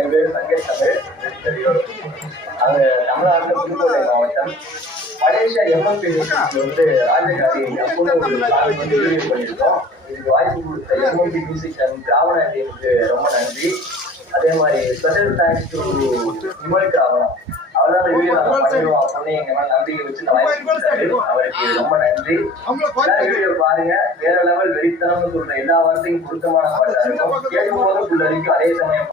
என் பேர் சங்கேஷ் தமிழ். அங்க தமிழ்நாட்டில் புதுக்கோட்டை மாவட்டம் மலேசியா எம்எம்பி வந்து ராஜகாரி அப்போது ஒரு சாங் வந்து ரிலீஸ் பண்ணியிருக்கோம். இதுக்கு வாய்ப்பு கொடுத்த எம்எம்பி மியூசிக் அண்ட் திராவணா டீமுக்கு ரொம்ப நன்றி. அதே மாதிரி ஸ்பெஷல் தேங்க்ஸ் டு விமல் திராவணம். அவரால் வீடியோ நாங்கள் பண்ணிடுவோம் அப்படின்னு எங்க மேல நம்பிக்கை வச்சு நான் வாய்ப்பு கொடுத்தாரு. அவருக்கு ரொம்ப நன்றி. வீடியோ பாருங்க, வேற லெவல் வெறித்தனம்னு சொல்ற எல்லா வார்த்தையும் பொருத்தமான பாட்டா இருக்கும். கேட்கும் போது புள்ளரிக்கும், அதே சமயம்